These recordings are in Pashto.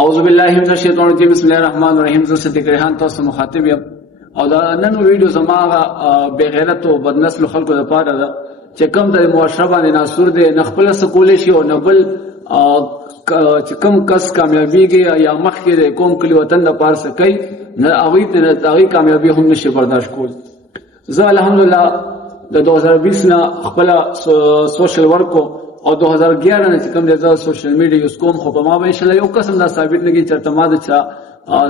اعوذ بالله من الشیطان الرجیم بسم الله الرحمن الرحیم. زه صدیق ریحان تاسو مخاطب یم او دا نن ویډیو زماغه بغیرت او بدنسل خلکو لپاره ده چې کوم د معاشره باندې ناسور دي نه خپل سکول شي او نه بل چې کوم کس کامیابیږي یا مخکې د کوم کلی وطن د پاره سکی نه هغه کامیابی هم نشي برداشت کول. زه الحمدلله د 2020 نه خپل سوشل ورک او 2011 نه چې کوم د سوشل میډیا یوز کوم خو په ما به ان شاء الله یو قسم دا ثابت نه کی چرته ما د چا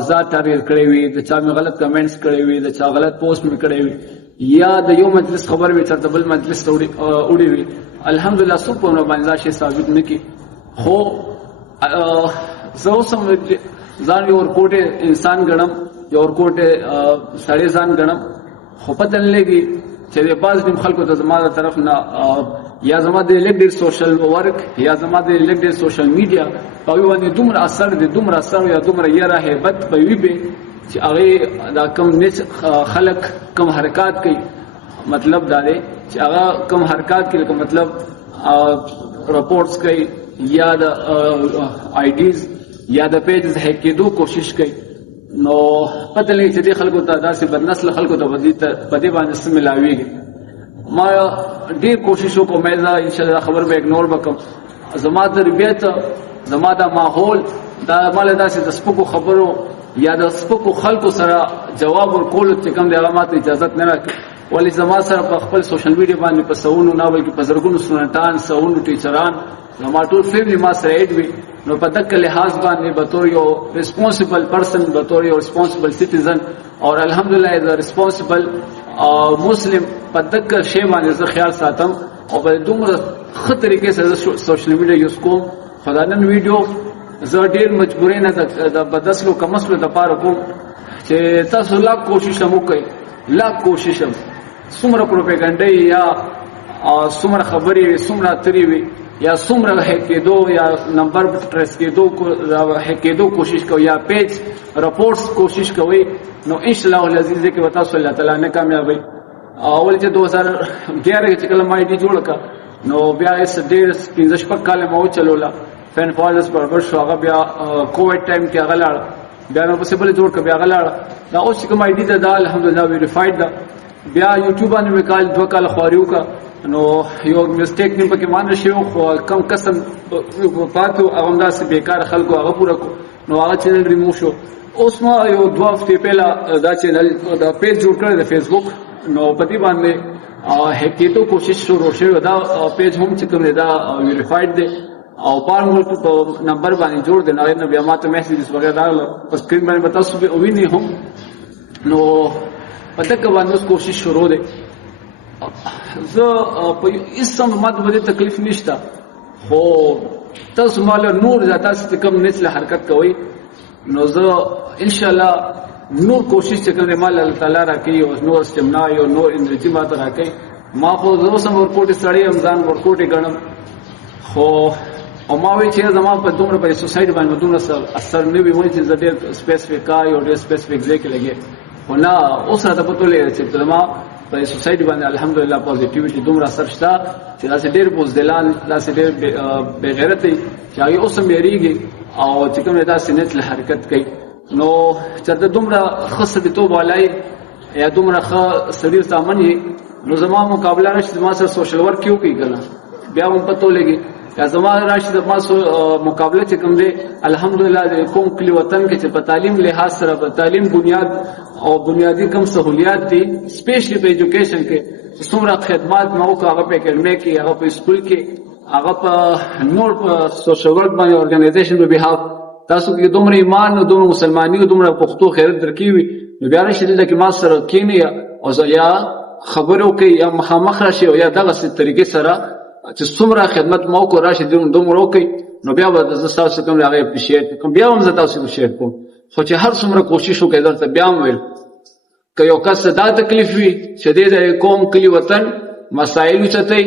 ذات ټارګټ کړی وي د چا مې غلط کمنټس کړی وي د چا غلط پوسټ مې کړی وي یا د یو مجلس خبر وي چرته بل مجلس وړي وي. الحمدلله سو په نو باندې شي ثابت نه کی خو زه اوسم ځان یو ورکوټه انسان ګڼم یو ورکوټه سړی ځان ګڼم خو پته نه لګي چې د باز دیم خلکو ته زما د طرف نه یا زما د لیګ سوشل ورک یا زما د لیګ سوشل میډیا په یو باندې دومره اثر دي دومره اثر یا دومره یره hebat په وی به چې هغه دا کم نس خلق کم حرکات کوي مطلب دا دی چې هغه کم حرکات کوي کوم مطلب رپورټس کوي یا د آیډیز یا د پیجز هک کېدو کوشش کوي نو پته لګي چې د خلکو ته داسې بدنسل خلکو ته بدی باندې استعمالويږي. ما ډیر کوشش وکړم مې ان شاء الله خبر به اګنور وکم زما تربیت زما د ماحول دا مال داسې د سپکو خبرو یا د سپکو خلکو سره جواب ورکول چې کوم د علامات اجازه نه راکړي ولی زما سره په خپل سوشل میډیا باندې په سونو نه بلکې په زرګونو سټوډنټان سونو ټیچران زما ټول فیملی ما سره اډ وي نو په دغه لحاظ باندې به تور یو ریسپانسیبل پرسن به تور یو ریسپانسیبل سټیزن او الحمدلله از ریسپانسیبل مسلم په دغه شی باندې زه خیال ساتم او په دومره ښه طریقې سره سوشل میډیا یوز کوم. خدای نن ویډیو زه ډیر مجبورې نه د بدسلو کمسلو د پاره کوم چې تاسو لا کوشش مو کوئ لا کوشش څومره پروپاګاندا یا څومره خبرې څومره تری وي یا څومره هکېدو یا نمبر ټریس کېدو هکېدو کوشش کوي یا پیج رپورټس کوشش کوي نو ان شاء الله العزیز کې وتا صلی الله تعالی نه کامیابی. اول چې 2011 کې کله ما ډی جوړ کا نو بیا یې ډېر 15 کال مو چلولا فین فالز برابر شو هغه بیا کووډ ټایم کې هغه لاړ بیا نو پوسیبل جوړ ک بیا هغه لاړ دا اوس کوم آی ډی دا الحمدلله ویریفاید دا بیا یوټیوب باندې وکال 2 کال خواریو کا نو یو میسټیک نه پکې مان شي خو کم قسم پاتو هغه داسې بیکار خلکو هغه پورا نو هغه چینل ریموو شو. اوس ما یو 2 هفته پهلا دا چینل دا پیج جوړ کړی د فیسبوک نو په دې باندې هکېدو کوشش شروع شوه دا پیج هم چې کوم دا ویریفاید دی او پار ملک په نمبر باندې جوړ دی نه بیا ماته میسیجز وغیرہ راغله په سکرین باندې تاسو به وینئ هم نو په دغه باندې کوشش شروع دی. زه په اسم ماده باندې تکلیف نشته خو تاسو مال نور زیاته ست کم نسل حرکت کوي نو زه ان شاء الله نور کوشش کوم مال الله تعالی راکړي او نور استمنا او نور انرژي ماته راکړي. ما خو زه سم ورکوټي سړی رمضان ورکوټي غنم خو او ما وی چې زما په دومره په سوسایټي باندې دومره اثر نه وي وای چې زه ډېر سپیسیفیک او ډېر سپیسیفیک ځای کې لګي خو نه اوس راته پته لري چې زما په سوسایټي باندې الحمدلله پوزټیویټي دومره اثر شته چې داسې ډېر بوزدلان داسې ډېر بې غیرت چې هغه اوس هم یریږي او چې کوم داسې نسل حرکت کوي نو چرته دومره خاصه دي تو بالای یا دومره ښه سړي سامان نو زما مقابله نشي زما سره سوشل ورک کیو کوي کنه بیا هم پته لګي یا زما راشد ما مقابله چې کوم دی الحمدلله د کوم کلی وطن کې چې په تعلیم لحاظ سره په تعلیم بنیاد او بنیادی کم سہولیات دي سپیشلی په ایجوکیشن کې څومره خدمات مو هغه په اکیډمي کې هغه په سکول کې هغه په نور په سوشل ورک باندې اورګنایزیشن په بهاف تاسو کې دومره ایمان او دومره مسلمانۍ او دومره پښتو خیرت درکې وي نو بیا راشي چې ما سره کینی او یا خبرو کې یا مخامخ راشي او یا دغه طریقې سره چې څومره خدمت مو کو راشي دومره کوي نو بیا به تاسو کوم هغه اپریشیټ کوم بیا هم تاسو اپریشیټ کوم خو چې هر څومره کوشش وکړئ درته بیا ویل که یو کس دا تکلیف وي چې د قوم کلی وطن مسائل چتای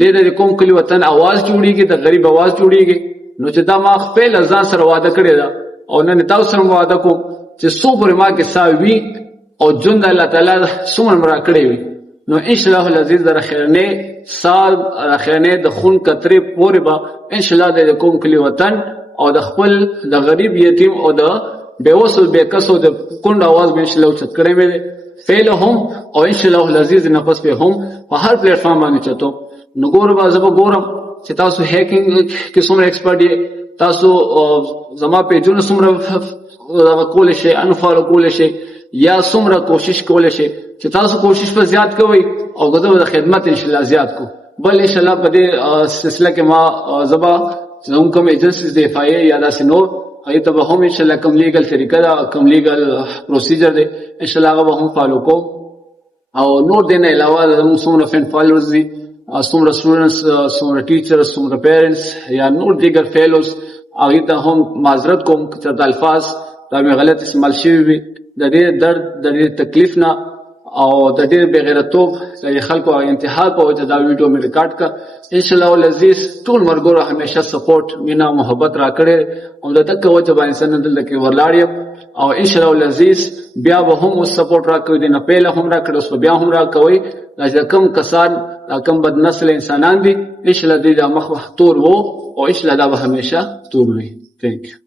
د قوم کلی وطن आवाज جوړیږي د غریب आवाज جوړیږي نو چې دا ما خپل ځان سره وعده کړی دا او نن تاسو سره وعده کوم چې څو پر ما کې ساوي او جون د الله تعالی څومره مرا کړی وي نو ان شاء الله العزیز در خیرنه سال خیرنه د خون کترې پورې با ان شاء الله د قوم کلی وطن او د خپل د غریب یتیم او د بیوسو بیکسو د کند आवाज به ان شاء الله چت کړی مې فعل هم او ان شاء الله العزیز نفس په هم په هر پلیټ فارم باندې چتو نو ګور به زب ګورم چې تاسو هیکینګ کې څومره ایکسپرټ یې تاسو زما پیجونه څومره کول شي انفالو کول شي یا څومره کوشش کول شي چې تاسو کوشش په زیات کوئ او غوډه د خدمت ان شاء الله زیات کو بل ان شاء الله په دې سلسله کې ما زبا زموږ کوم ایجنسیز د اف آی یا داسې نور هغه ته به هم ان شاء الله کوم لیګل طریقه دا کوم لیګل پروسیجر دی ان شاء الله هغه به هم فالو کوم او نور دې نه علاوه زموږ څومره فین فالوورز دي څومره سټوډنټس څومره ټیچرز څومره پیرنټس یا نور دیگر فیلوز هغه ته هم معذرت کوم چې د الفاظ دا مې غلط استعمال شوی وي د دې درد د دې تکلیف نه او د دې بغیرتوب د خلکو انتحال په وجه دا ویډیو مې ریکارډ کا ان شاء الله العزیز ټول مرګورو همیشه سپورټ مینا محبت را کړې او د دغه وجه باندې سند دلته ورلاړم او ان شاء الله العزیز بیا به هم سپورټ را کوي د نه پهله هم را کړو بیا هم را کوي دا کم کسان کم بد نسل انسانان دي ان شاء الله دې د مخ تور وو او ان شاء الله دا به همیشه تور وي ثانک یو